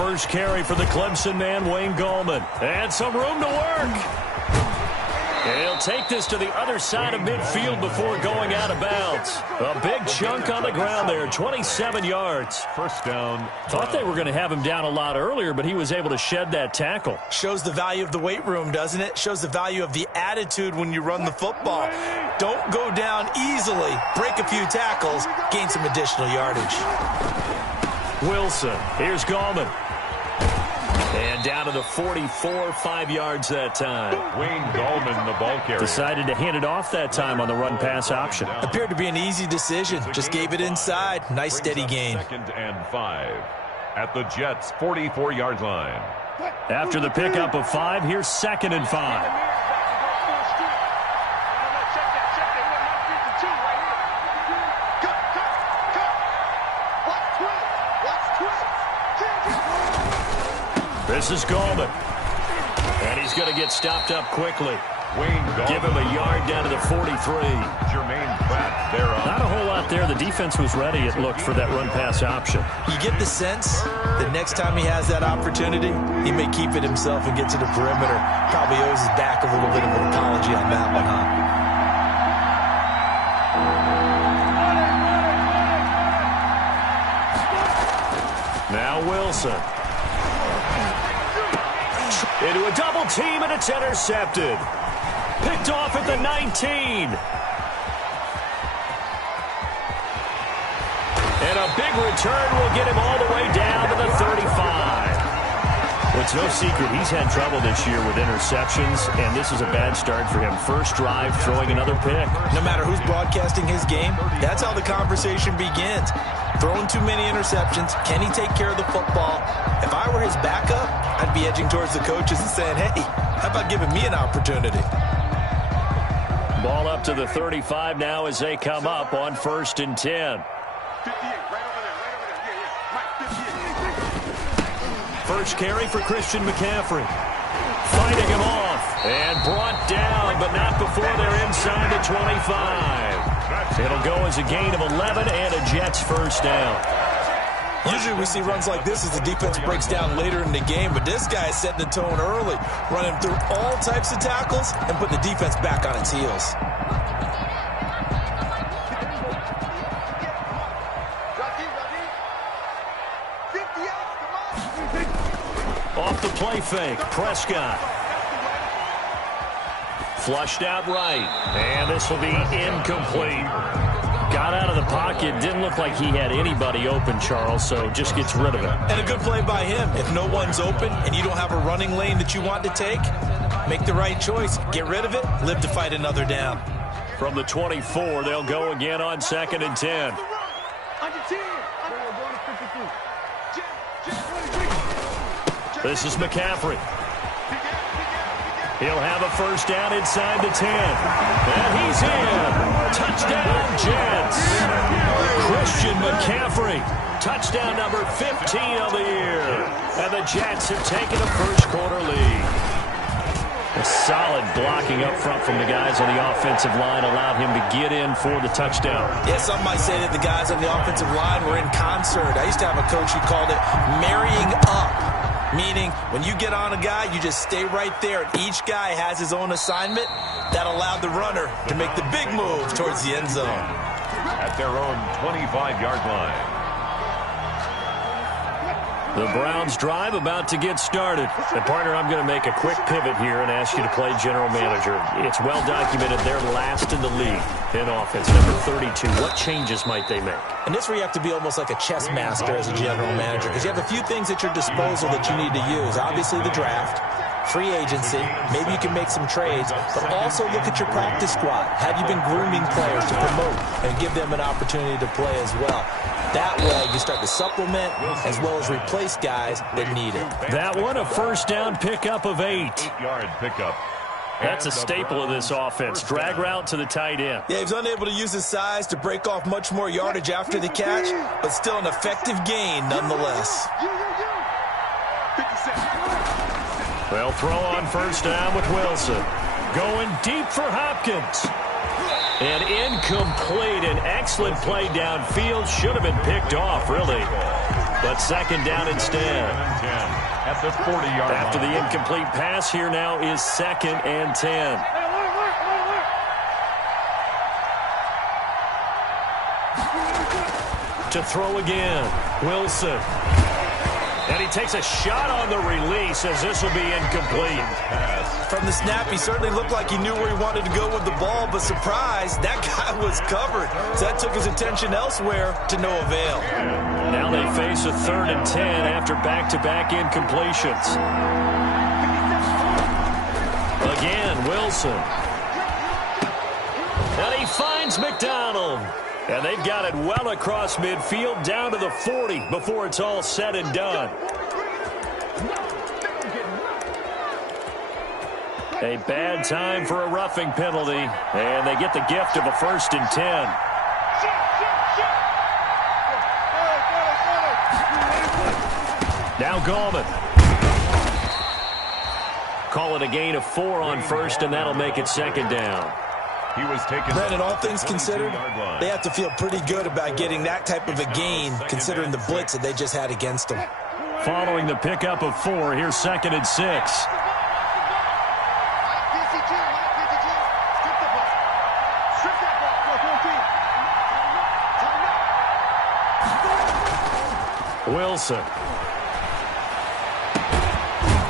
first carry for the Clemson man, Wayne Gallman. And some room to work. He'll take this to the other side of midfield before going out of bounds. A big chunk on the ground there, 27 yards. First down. Thought they were going to have him down a lot earlier, but he was able to shed that tackle. Shows the value of the weight room, doesn't it? Shows the value of the attitude when you run the football. Don't go down easily. Break a few tackles. Gain some additional yardage. Wilson. Here's Gallman. And down to the 44, 5 yards that time. Wayne Gallman, the ball carrier. Decided to hand it off that time on the run-pass option. Appeared to be an easy decision. Just gave it inside. Nice steady gain. 2nd and 5 at the Jets' 44-yard line. After the pickup of 5, here's 2nd and 5. This is Gallman. And he's going to get stopped up quickly. Wayne Gallman. Give him a yard down to the 43. Jermaine Pratt there on. Not a whole lot there. The defense was ready, it looked, for that run-pass option. You get the sense that next time he has that opportunity, he may keep it himself and get to the perimeter. Probably owes his back a little bit of an apology on that one, huh? Now Wilson. Into a double team, and it's intercepted. Picked off at the 19. And a big return will get him all the way down to the 35. Well, it's no secret he's had trouble this year with interceptions, and this is a bad start for him. First drive, throwing another pick. No matter who's broadcasting his game, that's how the conversation begins. Throwing too many interceptions. Can he take care of the football? If I were his backup, I'd be edging towards the coaches and saying, hey, how about giving me an opportunity? Ball up to the 35 now as they come up on 1st and 10. First carry for Christian McCaffrey. Fighting him off and brought down, but not before they're inside the 25. It'll go as a gain of 11 and a Jets first down. Usually we see runs like this as the defense breaks down later in the game, but this guy is setting the tone early, running through all types of tackles and putting the defense back on its heels. Off the play fake, Prescott. Flushed out right, and this will be incomplete. Got out of the pocket, didn't look like he had anybody open, Charles, so just gets rid of it. And a good play by him. If no one's open and you don't have a running lane that you want to take, make the right choice. Get rid of it, live to fight another down. From the 24, they'll go again on 2nd and 10. This is McCaffrey. He'll have a first down inside the 10. And he's in. Touchdown, Jets. Christian McCaffrey. Touchdown number 15 of the year. And the Jets have taken a first-quarter lead. A solid blocking up front from the guys on the offensive line allowed him to get in for the touchdown. Yeah, some might say that the guys on the offensive line were in concert. I used to have a coach who called it marrying up. Meaning, when you get on a guy, you just stay right there. And each guy has his own assignment. That allowed the runner to make the big move towards the end zone. At their own 25-yard line. The Browns drive about to get started. And, partner, I'm going to make a quick pivot here and ask you to play general manager. It's well documented they're last in the league in offense, number 32. What changes might they make? And this is where you have to be almost like a chess master as a general manager, because you have a few things at your disposal that you need to use. Obviously, the draft, free agency, maybe you can make some trades, but also look at your practice squad. Have you been grooming players to promote and give them an opportunity to play as well? That way, you start to supplement as well as replace guys that need it. That one, a first down pickup of 8. 8-yard pickup. That's a staple of this offense. Drag route to the tight end. Yeah, he was unable to use his size to break off much more yardage after the catch, but still an effective gain nonetheless. They'll throw on first down with Wilson. Going deep for Hopkins. And incomplete. An excellent play downfield. Should have been picked off, really. but second down instead. 10 at the 40-yard line. After the incomplete pass, here now is 2nd and 10. To throw again, Wilson. And he takes a shot on the release as this will be incomplete. From the snap, he certainly looked like he knew where he wanted to go with the ball, but surprise, that guy was covered. So that took his attention elsewhere to no avail. Now they face a 3rd and 10 after back-to-back incompletions. Again, Wilson. And he finds McDonald. And they've got it well across midfield down to the 40 before it's all said and done. A bad time for a roughing penalty, and they get the gift of a 1st and 10. Now Gallman. Call it a gain of 4 on 1st, and that'll make it 2nd down. He was taken. Brandon, all things considered, they have to feel pretty good about getting that type of a gain, considering the blitz that they just had against them. Following the pickup of 4, here's 2nd and 6. Wilson.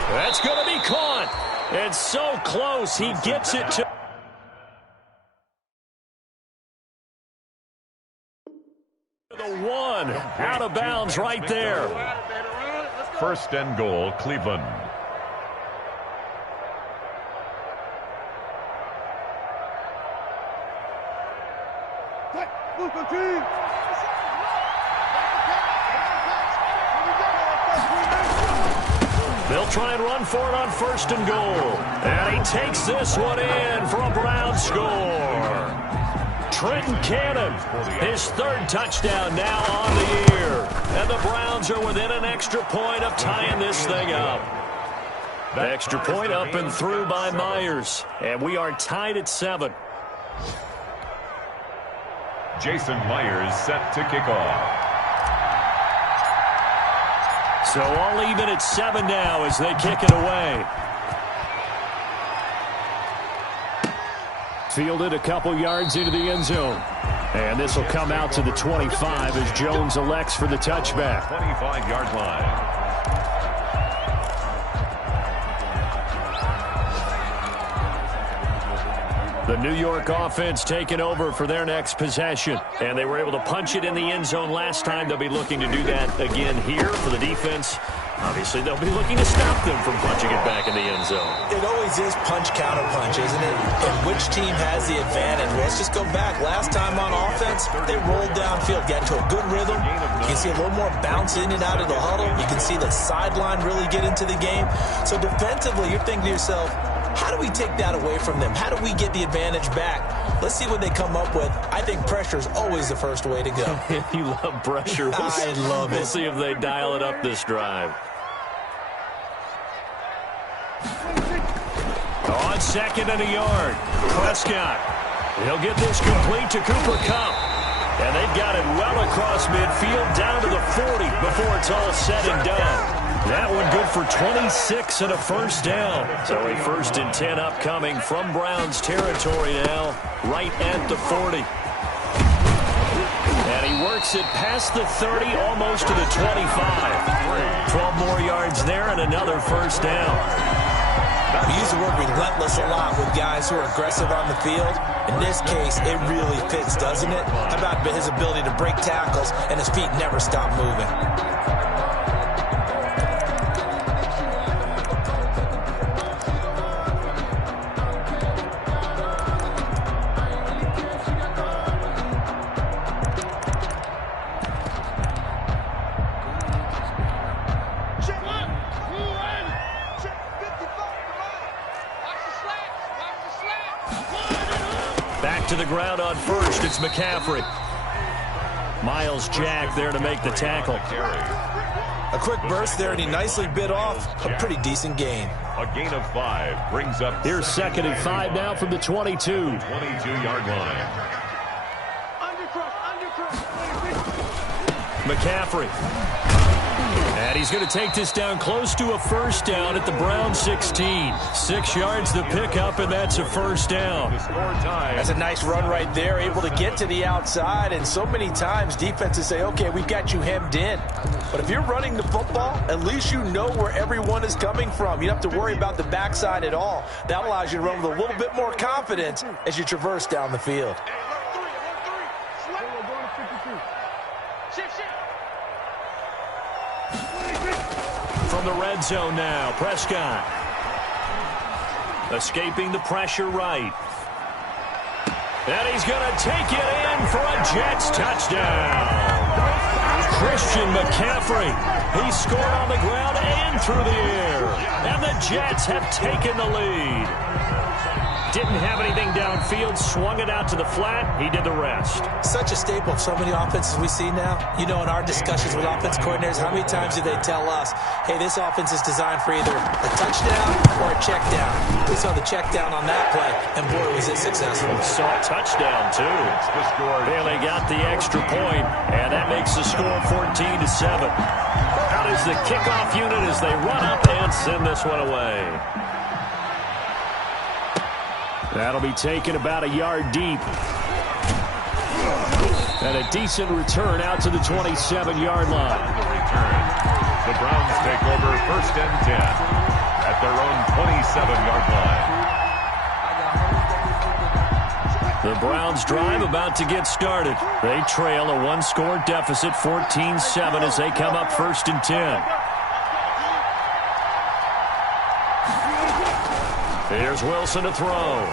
That's going to be caught. It's so close. He gets it to the 1. Out of bounds right there. 1st and goal, Cleveland. They'll try and run for it on 1st and goal. And he takes this one in for a Brown score. Trenton Cannon, his 3rd touchdown now on the year. And the Browns are within an extra point of tying this thing up. The extra point up and through by Myers. And we are tied at 7. Jason Myers set to kick off. So all even at 7 now as they kick it away. Fielded a couple yards into the end zone. And this will come out to the 25 as Jones elects for the touchback. 25-yard line. The New York offense taking over for their next possession. And they were able to punch it in the end zone last time. They'll be looking to do that again here for the defense. Obviously, they'll be looking to stop them from punching it back in the end zone. It always is punch-counter-punch, isn't it? And which team has the advantage? Well, let's just go back. Last time on offense, they rolled downfield, got into a good rhythm. You can see a little more bounce in and out of the huddle. You can see the sideline really get into the game. So defensively, you're thinking to yourself, how do we take that away from them? How do we get the advantage back? Let's see what they come up with. I think pressure is always the first way to go. You love pressure. I love it. We'll see if they dial it up this drive. On 2nd and a yard, Prescott. He'll get this complete to Cooper Kupp. And they've got it well across midfield down to the 40 before it's all said and done. That one good for 26 and a 1st down. So a 1st and 10 upcoming from Browns territory now, right at the 40. And he works it past the 30, almost to the 25. 12 more yards there and another 1st down. We use the word relentless a lot with guys who are aggressive on the field. In this case, it really fits, doesn't it? How about his ability to break tackles and his feet never stop moving? To the ground on 1st, it's McCaffrey. Miles Jack there to make the tackle. A quick burst there, and he nicely bit off a pretty decent gain. A gain of 5 brings up. Here's 2nd and 5 now from the 22. 22-yard line. McCaffrey. And he's going to take this down close to a first down at the Browns 16. 6 yards the pickup, and that's a first down. That's a nice run right there, able to get to the outside. And so many times defenses say, okay, we've got you hemmed in. But if you're running the football, at least you know where everyone is coming from. You don't have to worry about the backside at all. That allows you to run with a little bit more confidence as you traverse down the field. From the red zone now, Prescott. Escaping the pressure right. And he's going to take it in for a Jets touchdown. Christian McCaffrey. He scored on the ground and through the air. And the Jets have taken the lead. Didn't have anything downfield, swung it out to the flat. He did the rest. Such a staple of so many offenses we see now. You know, in our discussions with offense coordinators, how many times do they tell us, hey, this offense is designed for either a touchdown or a check down. We saw the check down on that play, and boy, was it successful. Saw a touchdown, too. And they got the extra point, and that makes the score 14-7. Out is the kickoff unit as they run up and send this one away. That'll be taken about a yard deep. And a decent return out to the 27-yard line. The Browns take over 1st and 10 at their own 27-yard line. The Browns drive about to get started. They trail a one-score deficit, 14-7, as they come up 1st and 10. Here's Wilson to throw.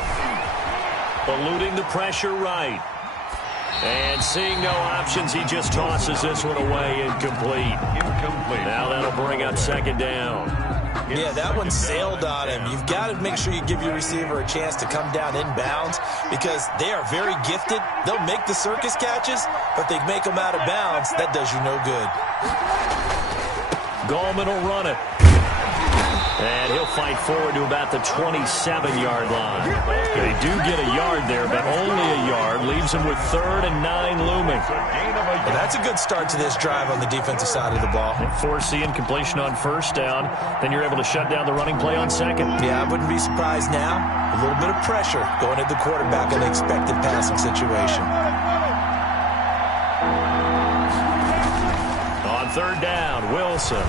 Eluding the pressure right. And seeing no options, he just tosses this one away, incomplete. Now that'll bring up 2nd down. Yeah, that one sailed on him. You've got to make sure you give your receiver a chance to come down inbounds because they are very gifted. They'll make the circus catches, but they make them out of bounds. That does you no good. Gallman will run it. And he'll fight forward to about the 27-yard line. They do get a yard there, but only a yard. Leaves them with 3rd and 9 looming. Well, that's a good start to this drive on the defensive side of the ball. And force the incompletion on 1st down. Then you're able to shut down the running play on 2nd. Yeah, I wouldn't be surprised now. A little bit of pressure going at the quarterback in the expected passing situation. On 3rd down, Wilson.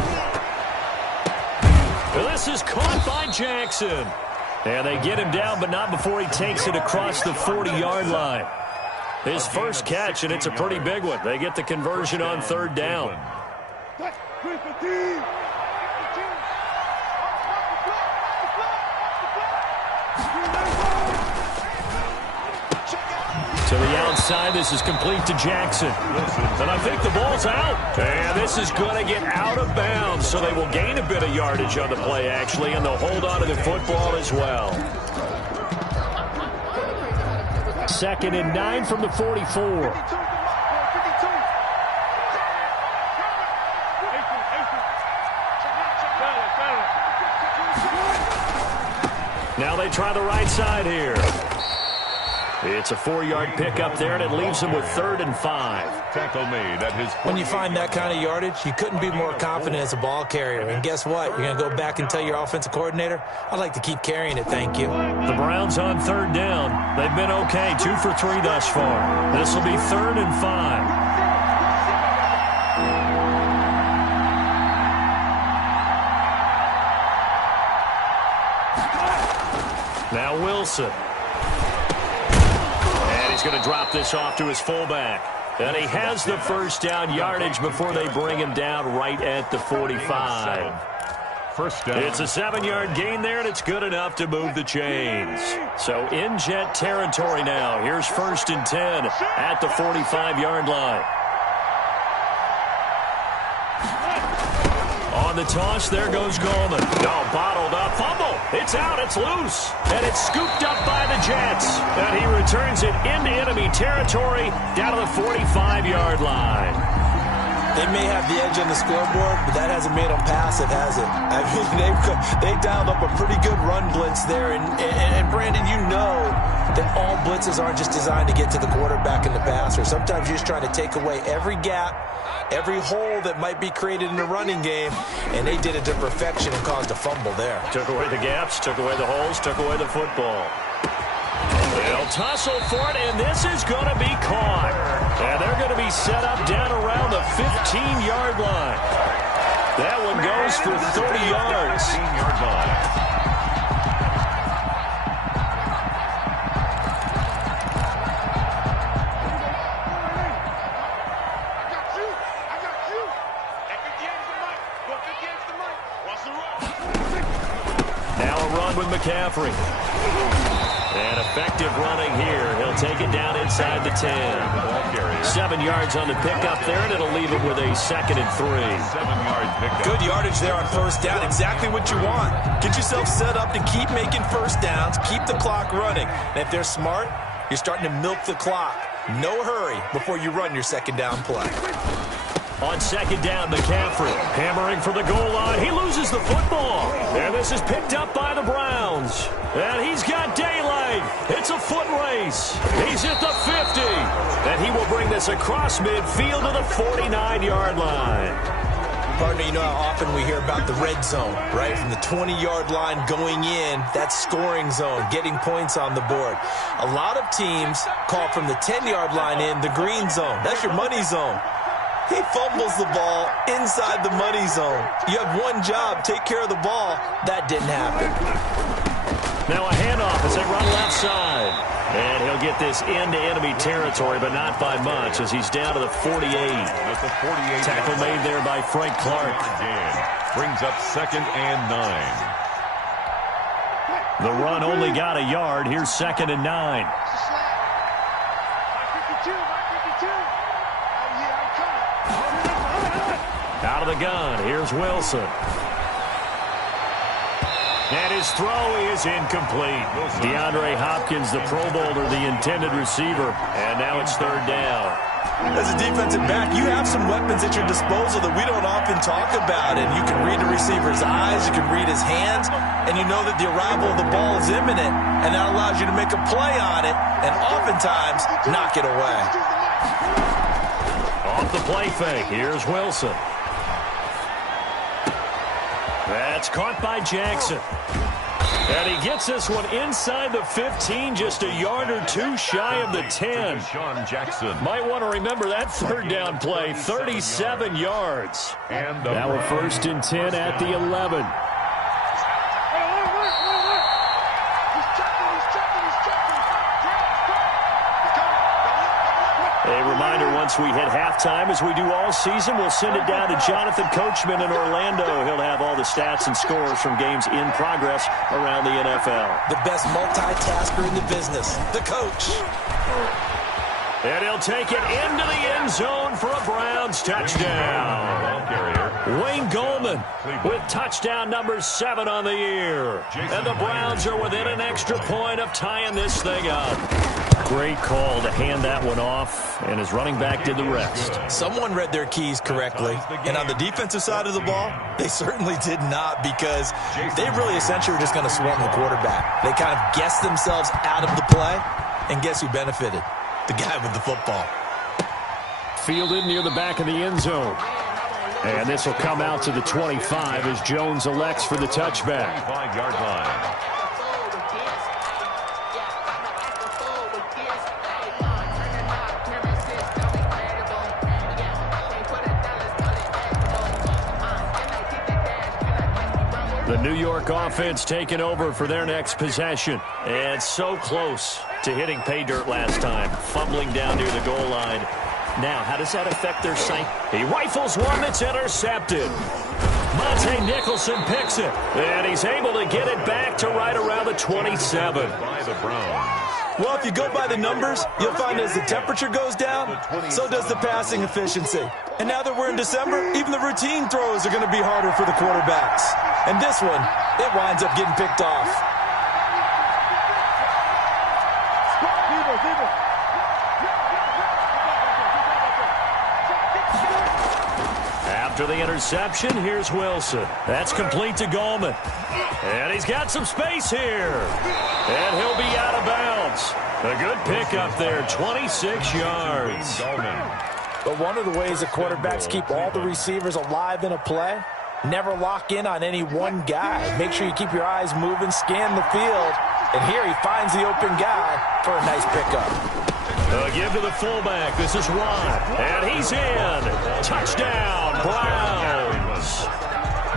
This is caught by Jackson. And they get him down, but not before he takes it across the 40-yard line. His first catch, and it's a pretty big one. They get the conversion on 3rd down. To the outside, this is complete to Jackson. And I think the ball's out. And this is going to get out of bounds, so they will gain a bit of yardage on the play, actually, and they'll hold on to the football as well. 2nd and 9 from the 44. Now they try the right side here. It's a 4-yard pickup there, and it leaves them with 3rd and 5. Tackle made at his. When you find that kind of yardage, you couldn't be more confident as a ball carrier. And guess what? You're going to go back and tell your offensive coordinator, I'd like to keep carrying it, thank you. The Browns on 3rd down. They've been okay, 2 for 3 thus far. This will be 3rd and 5. Now Wilson. He's going to drop this off to his fullback. And he has the 1st down yardage before they bring him down right at the 45. 1st down. It's a 7-yard gain there, and it's good enough to move the chains. So in Jet territory now. Here's 1st and 10 at the 45-yard line. On the toss, there goes Gallman. No, bottled up. Fumble. It's out. It's loose. And it's scooped up by the Jets. And he returns it into enemy territory down to the 45-yard line. They may have the edge on the scoreboard, but that hasn't made them passive, has it? I mean, they dialed up a pretty good run blitz there. And Brandon, you know that all blitzes aren't just designed to get to the quarterback and the passer. Sometimes you're just trying to take away every gap, every hole that might be created in the running game, and they did it to perfection and caused a fumble there. Took away the gaps, took away the holes, took away the football. They'll tussle for it, and this is going to be caught. And they're going to be set up down around the 15-yard line. That one goes for 30 yards. 15-yard line. With McCaffrey. And effective running here. He'll take it down inside the 10. 7 yards on the pickup there, and it'll leave him with a 2nd and 3. 7-yard pickup. Good yardage there on first down. Exactly what you want. Get yourself set up to keep making first downs, keep the clock running. And if they're smart, you're starting to milk the clock. No hurry before you run your second down play. On second down, McCaffrey hammering for the goal line. He loses the football. And this is picked up by the Browns. And he's got daylight. It's a foot race. He's at the 50. And he will bring this across midfield to the 49-yard line. Partner, you know how often we hear about the red zone, right? From the 20-yard line going in, that's scoring zone, getting points on the board. A lot of teams call from the 10-yard line in the green zone. That's your money zone. He fumbles the ball inside the money zone. You have one job, take care of the ball. That didn't happen. Now a handoff as they run left side. And he'll get this into enemy territory, but not by much as he's down to the 48. Tackle made there by Frank Clark. Brings up 2nd and 9. The run only got a yard. Here's 2nd and 9. Out of the gun, here's Wilson. And his throw is incomplete. DeAndre Hopkins, the Pro Bowler, the intended receiver. And now it's 3rd down. As a defensive back, you have some weapons at your disposal that we don't often talk about. And you can read the receiver's eyes, you can read his hands, and you know that the arrival of the ball is imminent. And that allows you to make a play on it and oftentimes knock it away. Off the play fake, here's Wilson. That's caught by Jackson. And he gets this one inside the 15, just a yard or two shy of the 10. Sean Jackson. Might want to remember that 3rd down play, 37 yards. And now a 1st and 10 at the 11. A reminder, once we hit halftime, as we do all season, we'll send it down to Jonathan Coachman in Orlando. He'll have all the stats and scores from games in progress around the NFL. The best multitasker in the business, the coach. And he'll take it into the end zone for a Browns touchdown. Wayne Gallman with touchdown number 7 on the year. And the Browns are within an extra point of tying this thing up. Great call to hand that one off, and his running back did the rest. Someone read their keys correctly, and on the defensive side of the ball, they certainly did not, because they really essentially were just going to swarm the quarterback. They kind of guessed themselves out of the play, and guess who benefited? The guy with the football. Fielded near the back of the end zone. And this will come out to the 25 as Jones elects for the touchback. 5-yard line. The New York offense taking over for their next possession. And so close to hitting pay dirt last time. Fumbling down near the goal line. Now, how does that affect their sight? He rifles one that's intercepted. Monte Nicholson picks it. And he's able to get it back to right around the 27. By the Browns. Well, if you go by the numbers, you'll find as the temperature goes down, so does the passing efficiency. And now that we're in December, even the routine throws are going to be harder for the quarterbacks. And this one, it winds up getting picked off. After the interception, here's Wilson. That's complete to Goldman. And he's got some space here. And he'll be out of bounds. A good pickup there, 26 yards. But one of the ways the quarterbacks keep all the receivers alive in a play, never lock in on any one guy. Make sure you keep your eyes moving, scan the field. And here he finds the open guy for a nice pickup. A give to the fullback. This is Watt. And he's in. Touchdown, Browns.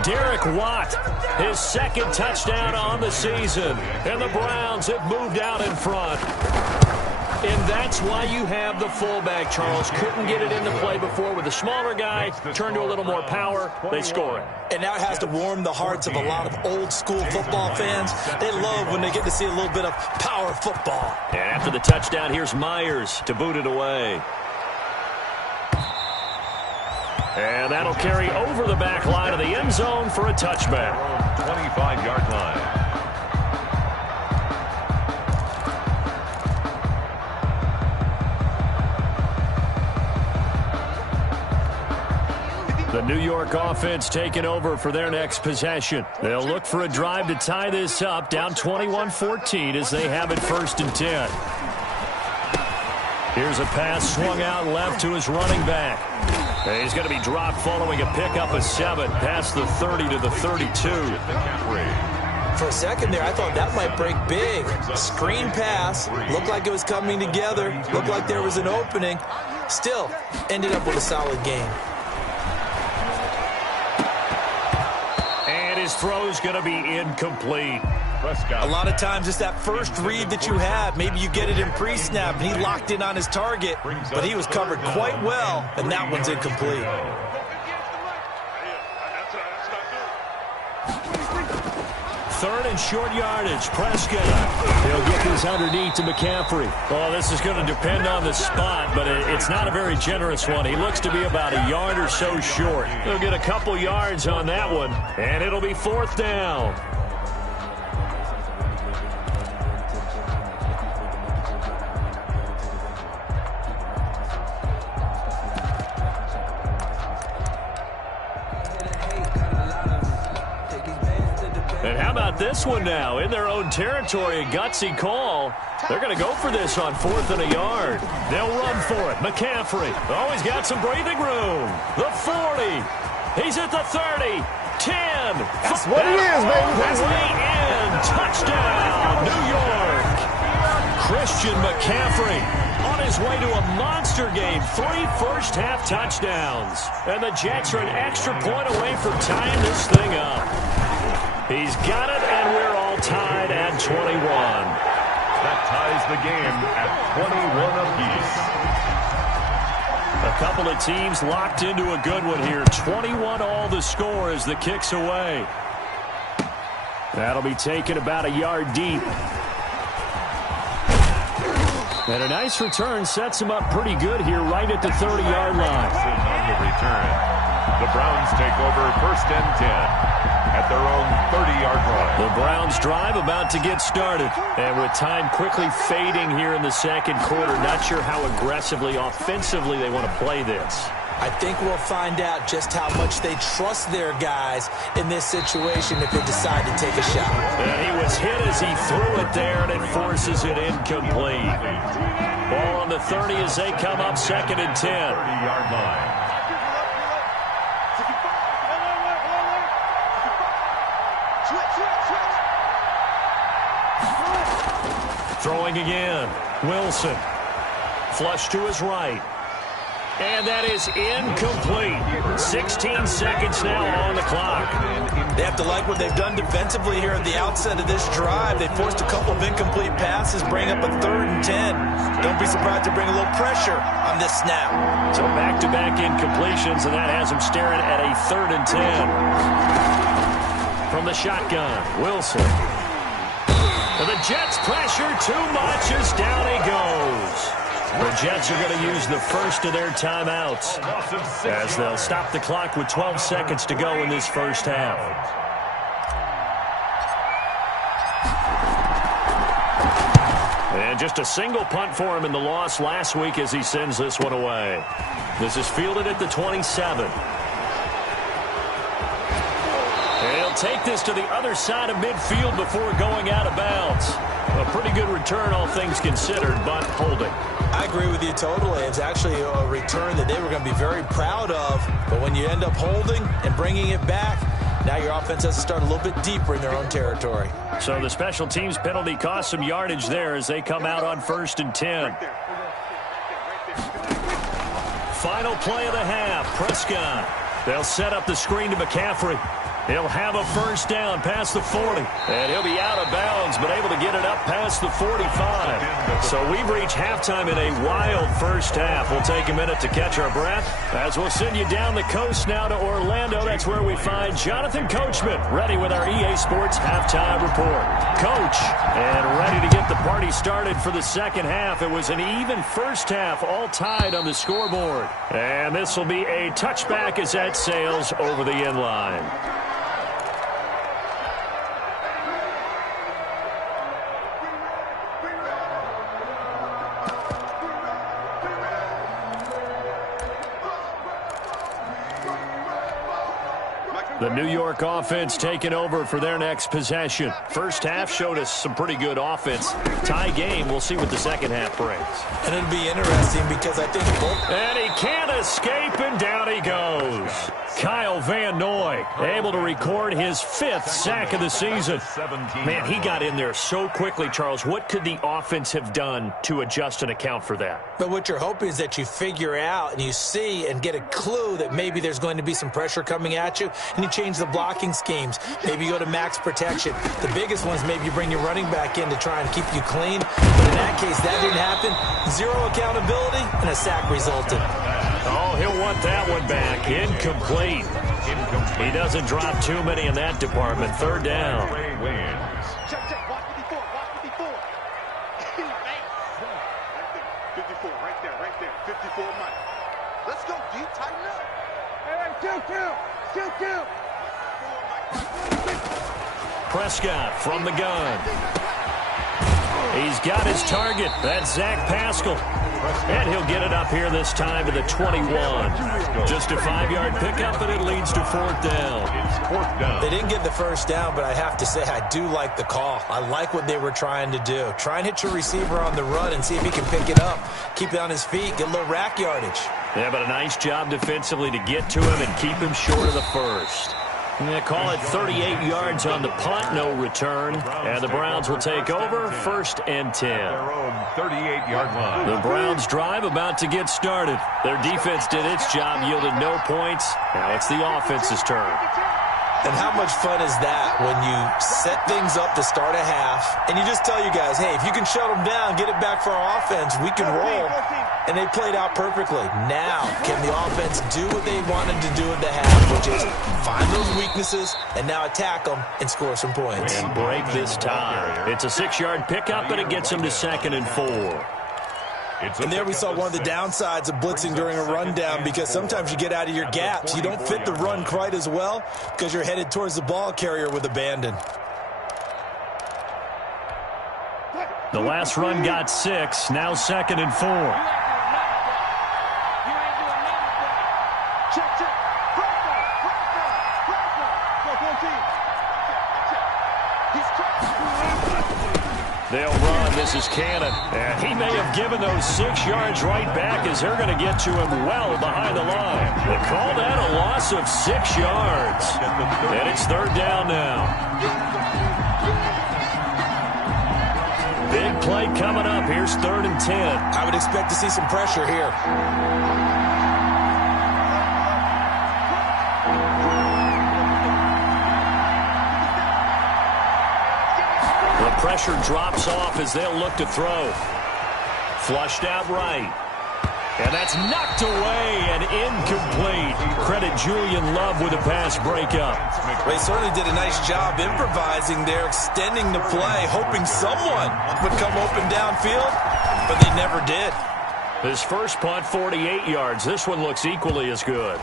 Derek Watt, his second touchdown on the season. And the Browns have moved out in front. And that's why you have the fullback, Charles. Couldn't get it into play before with the smaller guy. Turned to a little more power. They score it. And now it has to warm the hearts of a lot of old-school football fans. They love when they get to see a little bit of power football. And after the touchdown, here's Myers to boot it away. And that'll carry over the back line of the end zone for a touchback. 25-yard line. The New York offense taking over for their next possession. They'll look for a drive to tie this up, down 21-14 as they have it 1st and 10. Here's a pass swung out left to his running back. And he's going to be dropped following a pickup of 7 past the 30 to the 32. For a second there, I thought that might break big. Screen pass. Looked like it was coming together. Looked like there was an opening. Still, ended up with a solid game. His throw's going to be incomplete. A lot of times it's that first read that you have. Maybe you get it in pre-snap, and he locked in on his target, but he was covered quite well, and that one's incomplete. 3rd and short yardage. Prescott. He'll get this underneath to McCaffrey. Oh, this is going to depend on the spot, but it's not a very generous one. He looks to be about a yard or so short. He'll get a couple yards on that one, and it'll be 4th down. And how about this one now? In their own territory, a gutsy call. They're going to go for this on 4th and a yard. They'll run for it. McCaffrey. Oh, he's got some breathing room. The 40. He's at the 30. 10. That's what it is, baby. That's way in. Touchdown, New York. Christian McCaffrey on his way to a monster game. 3 first-half touchdowns. And the Jets are an extra point away from tying this thing up. He's got it, and we're all tied at 21. That ties the game at 21 apiece. A couple of teams locked into a good one here. 21 all the score as the kick's away. That'll be taken about a yard deep. And a nice return sets him up pretty good here right at the 30-yard line. On the return, the Browns take over 1st and 10. At their own 30-yard line. The Browns drive about to get started. And with time quickly fading here in the 2nd quarter, not sure how aggressively, offensively they want to play this. I think we'll find out just how much they trust their guys in this situation if they decide to take a shot. And he was hit as he threw it there, and it forces it incomplete. Ball on the 30 as they come up 2nd and 10. 30-yard line. Throwing again. Wilson. Flush to his right. And that is incomplete. 16 seconds now on the clock. They have to like what they've done defensively here at the outset of this drive. They forced a couple of incomplete passes, bring up a 3rd and 10. Don't be surprised to bring a little pressure on this snap. So back-to-back incompletions, and that has them staring at a 3rd and 10. From the shotgun, Wilson. And the Jets pressure too much as down he goes. The Jets are going to use the first of their timeouts as they'll stop the clock with 12 seconds to go in this first half. And just a single punt for him in the loss last week as he sends this one away. This is fielded at the 27. take this to the other side of midfield before going out of bounds. A pretty good return, all things considered, but holding. I agree with you totally. It's actually a return that they were going to be very proud of. But when you end up holding and bringing it back, now your offense has to start a little bit deeper in their own territory. So the special teams penalty cost some yardage there as they come out on 1st and 10. Final play of the half, Prescott. They'll set up the screen to McCaffrey. He'll have a first down past the 40. And he'll be out of bounds, but able to get it up past the 45. So we've reached halftime in a wild first half. We'll take a minute to catch our breath as we'll send you down the coast now to Orlando. That's where we find Jonathan Coachman ready with our EA Sports halftime report. Coach, and ready to get the party started for the second half. It was an even first half, all tied on the scoreboard. And this will be a touchback as that sails over the end line. The New York offense taking over for their next possession. First half showed us some pretty good offense. Tie game. We'll see what the second half brings. And it'll be interesting because I think both... And he can't escape, and down he goes. Kyle Van Noy able to record his 5th sack of the season. Man, he got in there so quickly, Charles. What could the offense have done to adjust and account for that? But what you're hoping is that you figure out and you see and get a clue that maybe there's going to be some pressure coming at you, and you change the blocking schemes. Maybe you go to max protection. The biggest ones, maybe you bring your running back in to try and keep you clean. But in that case, that didn't happen. Zero accountability, and a sack resulted. Oh, he'll want that one back. Incomplete. He doesn't drop too many in that department. Third down. Check. Watch 54. 54 right there. 54 Mike. Let's go deep, tighten up. Hey, two. Prescott from the gun. He's got his target. That's Zach Pascal. And he'll get it up here this time to the 21. Just a 5-yard pickup, and it leads to 4th down. They didn't get the first down, but I have to say I do like the call. I like what they were trying to do. Try and hit your receiver on the run and see if he can pick it up. Keep it on his feet, get a little rack yardage. Yeah, but a nice job defensively to get to him and keep him short of the first. They call it 38 yards on the punt, no return. And the Browns will take over, 1st and 10. Their own 38-yard line. The Browns drive about to get started. Their defense did its job, yielded no points. Now it's the offense's turn. And how much fun is that when you set things up to start a half and you just tell you guys, hey, if you can shut them down, get it back for our offense, we can roll. And they played out perfectly. Now, can the offense do what they wanted to do at the half, which is find those weaknesses and now attack them and score some points. And break this tie. It's a 6-yard pickup, and it gets them to 2nd and 4. And there we saw one of the downsides of blitzing during a rundown, because sometimes you get out of your gaps. You don't fit the run quite as well because you're headed towards the ball carrier with abandon. The last run got 6, now 2nd and 4. They'll run. This is Cannon. And he may have given those 6 yards right back as they're going to get to him well behind the line. They call that a loss of 6 yards. And it's 3rd down now. Big play coming up. Here's 3rd and 10. I would expect to see some pressure here. Pressure drops off as they'll look to throw. Flushed out right. And that's knocked away and incomplete. Credit Julian Love with a pass breakup. They certainly did a nice job improvising there, extending the play, hoping someone would come open downfield, but they never did. His first punt, 48 yards. This one looks equally as good.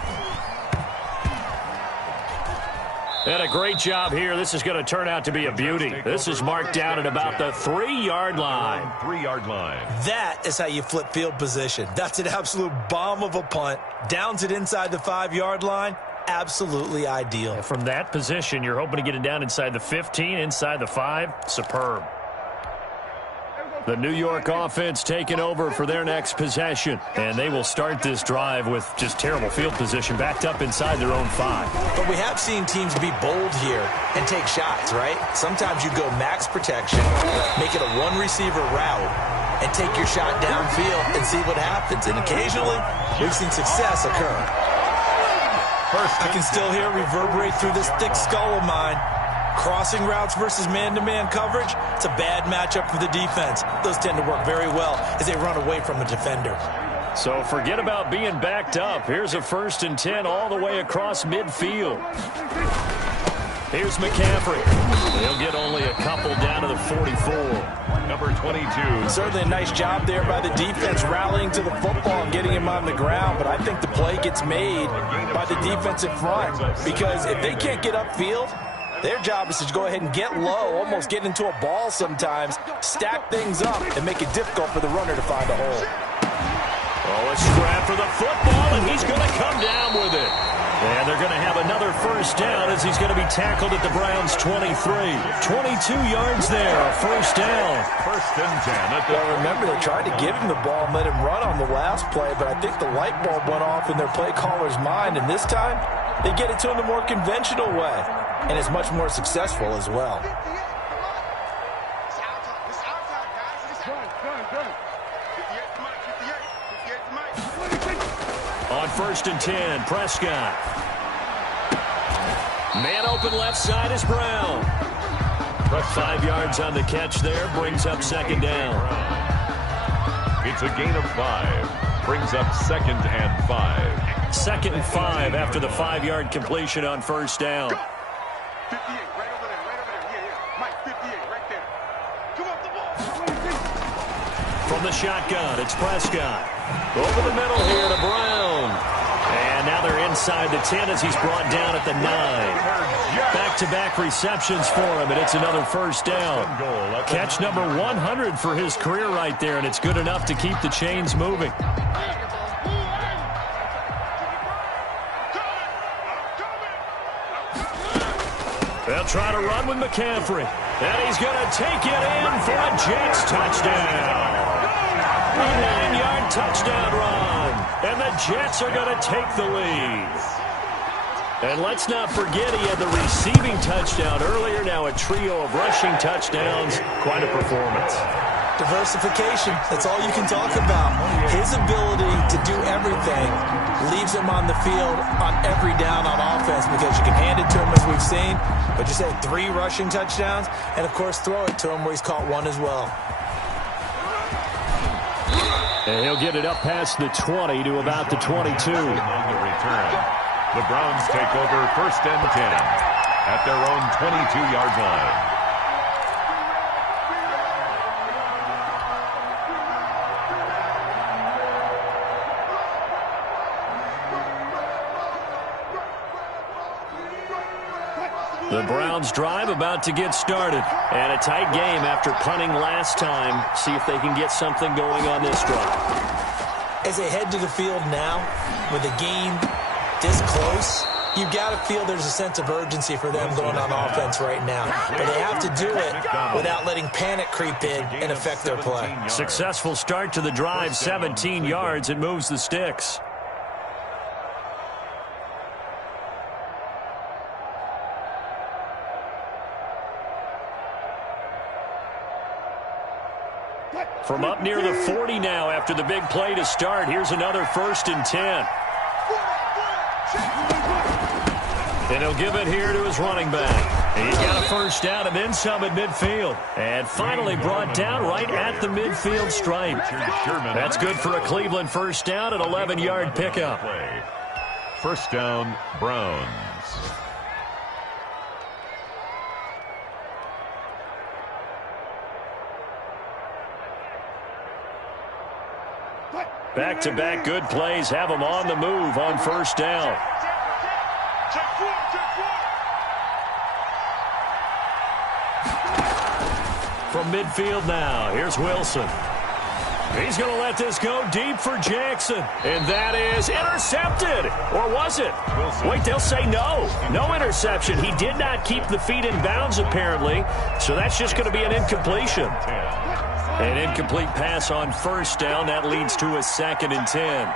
And a great job here. This is going to turn out to be a beauty. This is marked down at about the 3-yard line. 3-yard line. That is how you flip field position. That's an absolute bomb of a punt. Downs it inside the 5-yard line. absolutely ideal. From that position, you're hoping to get it down inside the 15, inside the 5. Superb. The New York offense taking over for their next possession. And they will start this drive with just terrible field position, backed up inside their own 5. But we have seen teams be bold here and take shots, right? Sometimes you go max protection, make it a one-receiver route, and take your shot downfield and see what happens. And occasionally, we've seen success occur. I can still hear it reverberate through this thick skull of mine. Crossing routes versus man-to-man coverage, it's a bad matchup for the defense. Those tend to work very well as they run away from a defender. So forget about being backed up. Here's a 1st and 10 all the way across midfield. Here's McCaffrey. He'll get only a couple down to the 44. Number 22. Certainly a nice job there by the defense rallying to the football and getting him on the ground, but I think the play gets made by the defensive front because if they can't get upfield, their job is to go ahead and get low, almost get into a ball sometimes, stack things up, and make it difficult for the runner to find a hole. Oh, a scrap for the football, and he's going to come down with it. And they're going to have another 1st down as he's going to be tackled at the Browns' 23. 22 yards there, a 1st down. 1st and 10. Well, remember, they tried to give him the ball and let him run on the last play, but I think the light bulb went off in their play caller's mind, and this time they get it to him the more conventional way. And it's much more successful as well. On 1st and 10, Prescott. Man open left side is Brown. 5 yards on the catch there, brings up 2nd down. It's a gain of 5. Brings up 2nd and 5. 2nd and 5 after the 5-yard completion on 1st down. 58, right over there, yeah. Mike, 58, right there. Come off the ball. From the shotgun, it's Prescott. Over the middle here to Brown. And now they're inside the 10 as he's brought down at the 9. Back-to-back receptions for him, and it's another 1st down. Catch number 100 for his career right there, and it's good enough to keep the chains moving. They'll try to run with McCaffrey. And he's going to take it in for a Jets touchdown. A 9-yard touchdown run. And the Jets are going to take the lead. And let's not forget he had the receiving touchdown earlier. Now a trio of rushing touchdowns. Quite a performance. Diversification, that's all you can talk about. His ability to do everything leaves him on the field on every down on offense because you can hand it to him as we've seen, but you say 3 rushing touchdowns, and of course throw it to him where he's caught 1 as well. And he'll get it up past the 20 to about the 22. On the return, the Browns take over 1st and 10 at their own 22-yard line. The Browns drive about to get started. And a tight game after punting last time. See if they can get something going on this drive. As they head to the field now, with the game this close, you've got to feel there's a sense of urgency for them going on offense right now. But they have to do it without letting panic creep in and affect their play. Successful start to the drive, 17 yards. It moves the sticks. From up near the 40 now after the big play to start. Here's another 1st and 10. And he'll give it here to his running back. He's got a 1st down and then some at midfield. And finally brought down right at the midfield stripe. That's good for a Cleveland 1st down and 11-yard pickup. 1st down, Browns. Back-to-back good plays have them on the move on 1st down. From midfield now, here's Wilson. He's going to let this go deep for Jackson. And that is intercepted. Or was it? Wait, they'll say no. No interception. He did not keep the feet in bounds, apparently. So that's just going to be an incompletion. An incomplete pass on first down. That leads to a 2nd and 10.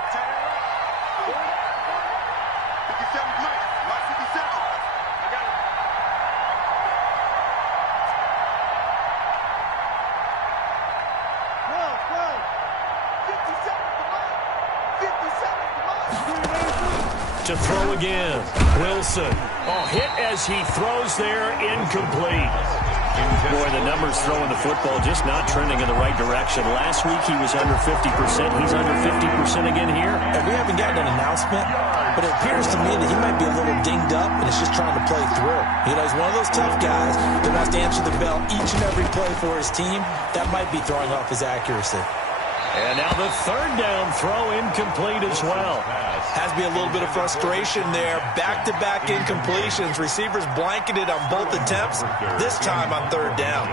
To throw again. Wilson. Oh, hit as he throws there. Incomplete. Boy, the numbers throwing the football just not trending in the right direction. Last week he was under 50%. He's under 50% again here. And we haven't gotten an announcement, but it appears to me that he might be a little dinged up and is just trying to play through. You know, he's one of those tough guys that has to answer the bell each and every play for his team. That might be throwing off his accuracy. And now the 3rd down throw incomplete as well. Has to be a little bit of frustration there. Back-to-back incompletions. Receivers blanketed on both attempts, this time on 3rd down.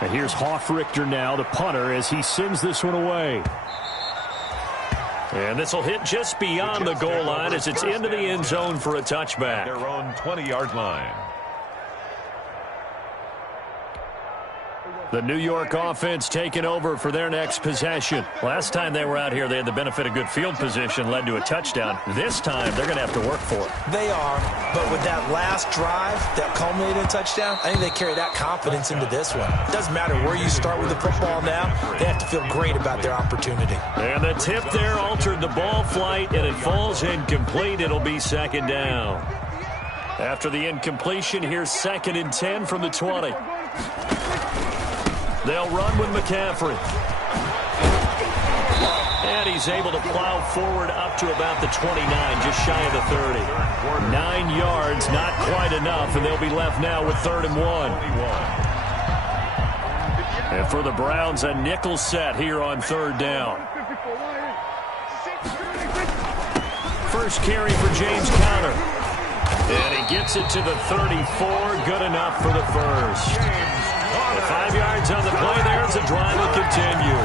And here's Hoffrichter now, the punter, as he sends this one away. And this will hit just beyond the goal line as it's into the end zone for a touchback. Their own 20-yard line. The New York offense taking over for their next possession. Last time they were out here, they had the benefit of good field position, led to a touchdown. This time, they're going to have to work for it. They are, but with that last drive, that culminated in touchdown, I think they carry that confidence into this one. It doesn't matter where you start with the football now. They have to feel great about their opportunity. And the tip there altered the ball flight, and it falls incomplete. It'll be 2nd down. After the incompletion, here's 2nd and 10 from the 20. They'll run with McCaffrey. And he's able to plow forward up to about the 29, just shy of the 30. 9 yards, not quite enough, and they'll be left now with 3rd and 1. And for the Browns, a nickel set here on 3rd down. First carry for James Conner. And he gets it to the 34, good enough for the first. 5 yards on the play there as the drive will continue.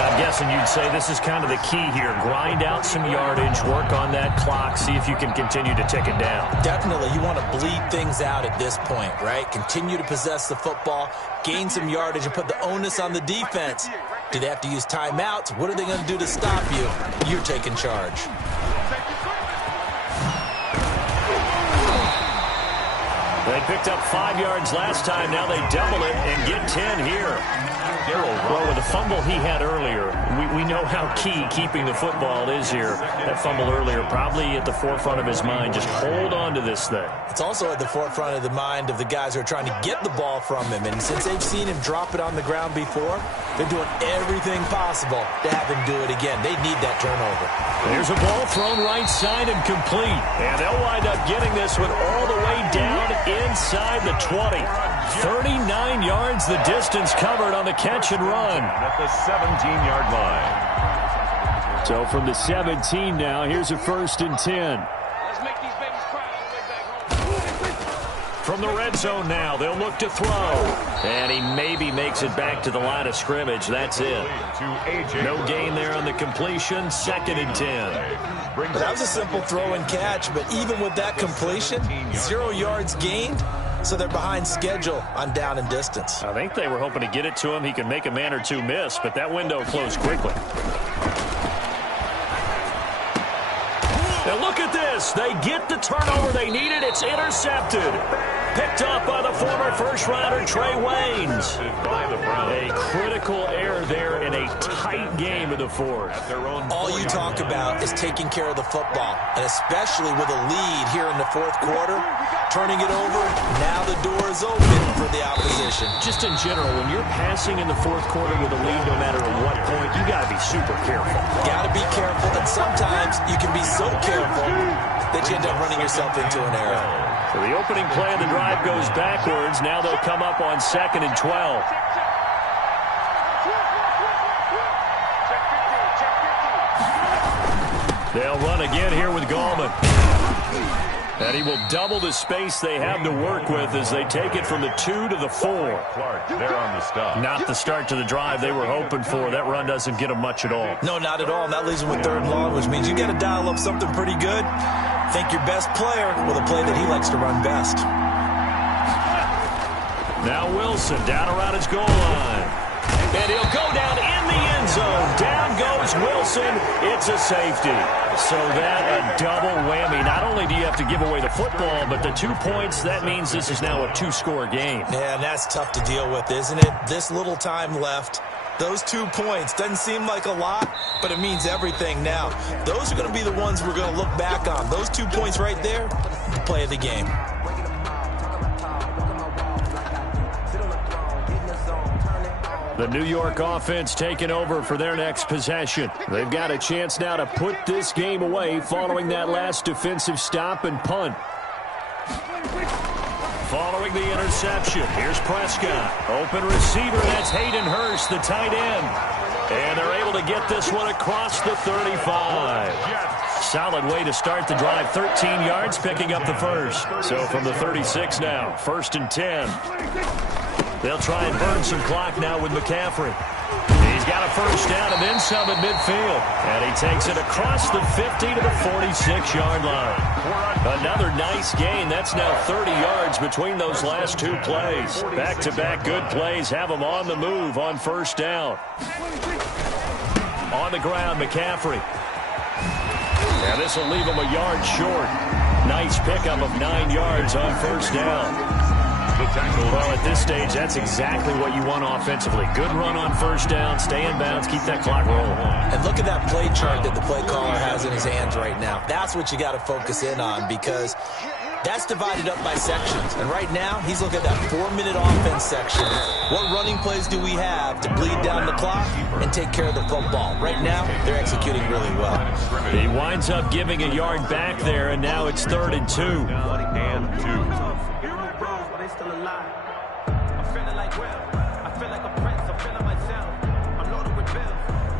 I'm guessing you'd say this is kind of the key here. Grind out some yardage, work on that clock, see if you can continue to tick it down. Definitely. You want to bleed things out at this point, right? Continue to possess the football, gain some yardage, and put the onus on the defense. Do they have to use timeouts? What are they going to do to stop you? You're taking charge. They picked up 5 yards last time. Now they double it and get 10 here. Well, with the fumble he had earlier, we know how key keeping the football is here. That fumble earlier probably at the forefront of his mind. Just hold on to this thing. It's also at the forefront of the mind of the guys who are trying to get the ball from him. And since they've seen him drop it on the ground before, they're doing everything possible to have him do it again. They need that turnover. There's a ball thrown right side and complete. And they'll wind up getting this one all the way down inside the 20. 39 yards the distance covered on the catch and run. At the 17-yard line. So from the 17 now, here's a 1st and 10. Let's make these babies cry all the way back home. From the red zone now, they'll look to throw. And he maybe makes it back to the line of scrimmage. That's it. No gain there on the completion. 2nd and 10. That was a simple throw and catch, but even with that completion, 0 yards gained. So they're behind schedule on down and distance. I think they were hoping to get it to him. He could make a man or two miss, but that window closed quickly. Now look at this. They get the turnover they needed. It's intercepted. Picked up by the former first-rounder Trey Waynes. A critical error there in a tight game in the fourth. All you talk about is taking care of the football, and especially with a lead here in the fourth quarter, turning it over, now the door is open for the opposition. Just in general, when you're passing in the fourth quarter with a lead, no matter at what point, you got to be super careful. Got to be careful, and sometimes you can be so careful that you end up running yourself into an error. So the opening play of the drive goes backwards. Now they'll come up on 2nd and 12. They'll run again here with Gallman. And he will double the space they have to work with as they take it from the 2 to the 4. Clark, they're on the stop. Not the start to the drive they were hoping for. That run doesn't get them much at all. No, not at all. And that leaves them with 3rd and long, which means you got to dial up something pretty good. Think your best player with a play that he likes to run best. Now Wilson down around his goal line. And he'll go down in the end zone. Down goes Wilson. It's a safety. So that a double whammy. Not only do you have to give away the football, but the 2 points, that means this is now a 2-score game. Yeah, and that's tough to deal with, isn't it? This little time left. Those 2 points doesn't seem like a lot, but it means everything now. Those are going to be the ones we're going to look back on. Those 2 points right there, the play of the game. The New York offense taking over for their next possession. They've got a chance now to put this game away following that last defensive stop and punt. Following the interception, here's Prescott. Open receiver, that's Hayden Hurst, the tight end. And they're able to get this one across the 35. Solid way to start the drive. 13 yards, picking up the first. So from the 36 now, 1st and 10. They'll try and burn some clock now with McCaffrey. He's got a first down and then some at midfield. And he takes it across the 50 to the 46-yard line. Another nice gain. That's now 30 yards between those last 2 plays. Back-to-back good plays have them on the move on first down. On the ground, McCaffrey. And this will leave him a yard short. Nice pickup of 9 yards on first down. Well, at this stage, that's exactly what you want offensively. Good run on first down, stay in bounds, keep that clock rolling. And look at that play chart that the play caller has in his hands right now. That's what you got to focus in on because that's divided up by sections. And right now, he's looking at that 4-minute offense section. What running plays do we have to bleed down the clock and take care of the football? Right now, they're executing really well. He winds up giving a yard back there, and now it's 3rd and 2. Still alive. I'm feeling like Will. I feel like a prince. I'm feeling myself. I'm loaded with bills.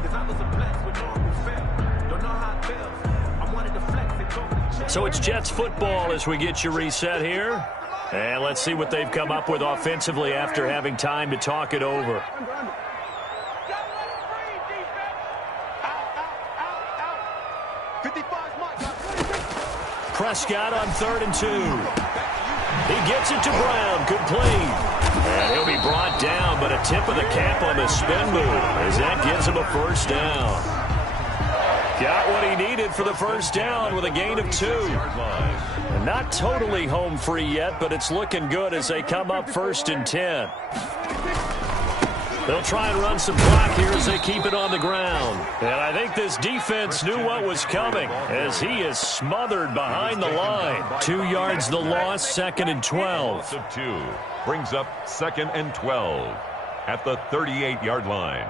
Cause I was a blessed with normal feel. Don't know how it feels. I wanted to flex and go to the So it's Jets football as we get you reset here. And let's see what they've come up with offensively after having time to talk it over. Prescott on 3rd and 2. He gets it to Brown, complete. And he'll be brought down, but a tip of the cap on the spin move as that gives him a first down. Got what he needed for the first down with a gain of 2. And not totally home free yet, but it's looking good as they come up 1st and 10. They'll try and run some clock here as they keep it on the ground. And I think this defense knew what was coming as he is smothered behind the line. 2 yards the loss, 2nd and 12. 2 brings up 2nd and 12 at the 38-yard line.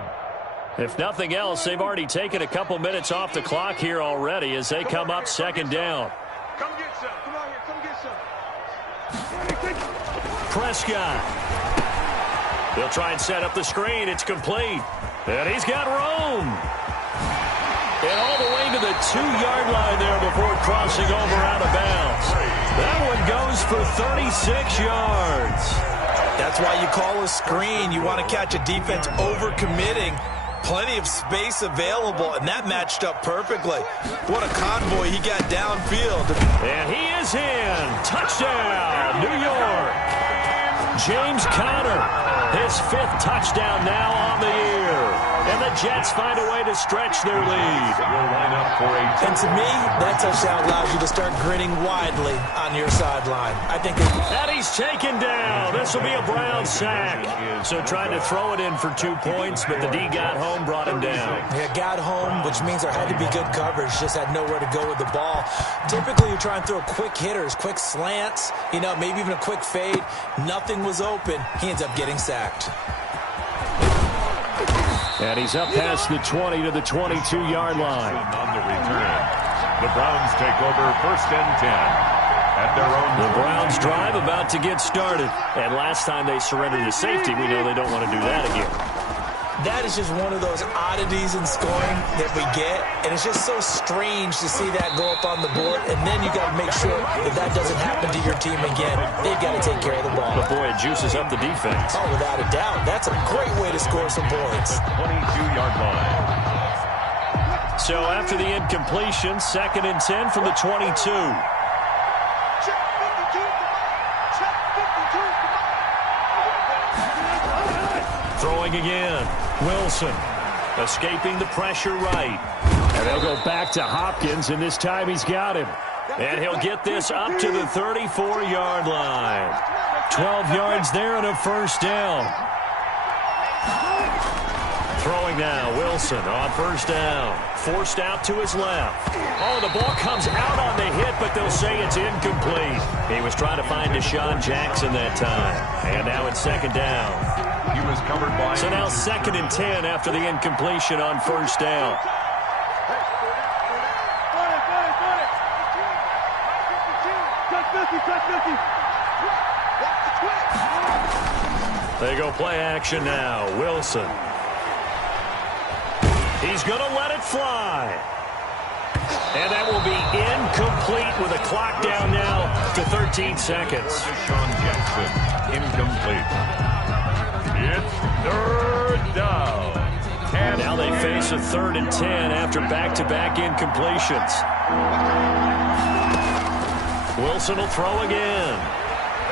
If nothing else, they've already taken a couple minutes off the clock here already as they come up 2nd down. Come get some. Come on here. Come get some. Prescott. They'll try and set up the screen. It's complete. And he's got room. And all the way to the 2-yard line there before crossing over out of bounds. That one goes for 36 yards. That's why you call a screen. You want to catch a defense overcommitting. Plenty of space available, and that matched up perfectly. What a convoy he got downfield. And he is in. Touchdown, New York. James Conner, his 5th touchdown now on the year. And the Jets find a way to stretch their lead. Will line up for a And to me, that touchdown allows you to start grinning widely on your sideline. I think that he's taken down. This will be a Brown sack. So trying to throw it in for 2 points, but the D got home, brought him down. Yeah, got home, which means there had to be good coverage. Just had nowhere to go with the ball. Typically, you try and throw quick hitters, quick slants, maybe even a quick fade. Nothing was open. He ends up getting sacked. And he's up past the 20 to the 22-yard line. On the return, the Browns take over 1st and 10 at their own. The Browns drive about to get started. And last time they surrendered to safety, we know they don't want to do that again. That is just one of those oddities in scoring that we get, and it's just so strange to see that go up on the board, and then you got to make sure that that doesn't happen to your team again. They've got to take care of the ball. But boy, it juices up the defense. Oh, without a doubt. That's a great way to score some points. 22-yard line. So after the incompletion, 2nd and 10 from the 22. Check 52. Check 52. Throwing again. Wilson escaping the pressure right. And they'll go back to Hopkins, and this time he's got him. And he'll get this up to the 34-yard line. 12 yards there and a first down. Throwing now, Wilson on first down. Forced out to his left. Oh, the ball comes out on the hit, but they'll say it's incomplete. He was trying to find Deshaun Jackson that time. And now it's 2nd down. He was covered by... So now 2nd and 10 after the incompletion on first down. They go play action now. Wilson. He's going to let it fly. And that will be incomplete with a clock down now to 13 seconds. Deshaun Jackson, incomplete. It's 3rd down. And now they face a 3rd and 10 after back-to-back incompletions. Wilson will throw again.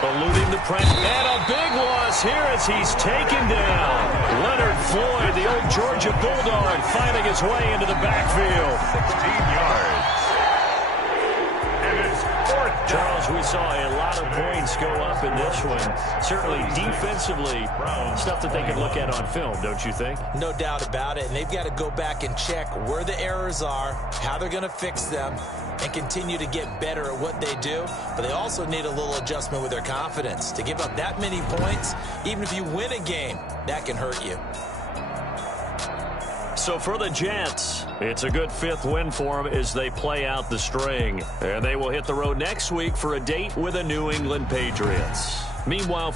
Eluding the press. And a big loss here as he's taken down. Leonard Floyd, the old Georgia Bulldog, finding his way into the backfield. 16 yards. And it's 4th down. Charles, we saw a lot of points go up in this one. Certainly defensively, stuff that they can look at on film, don't you think? No doubt about it, and they've got to go back and check where the errors are, how they're going to fix them, and continue to get better at what they do. But they also need a little adjustment with their confidence. To give up that many points, even if you win a game, that can hurt you. So for the Jets, it's a good 5th win for them as they play out the string. And they will hit the road next week for a date with the New England Patriots. Meanwhile,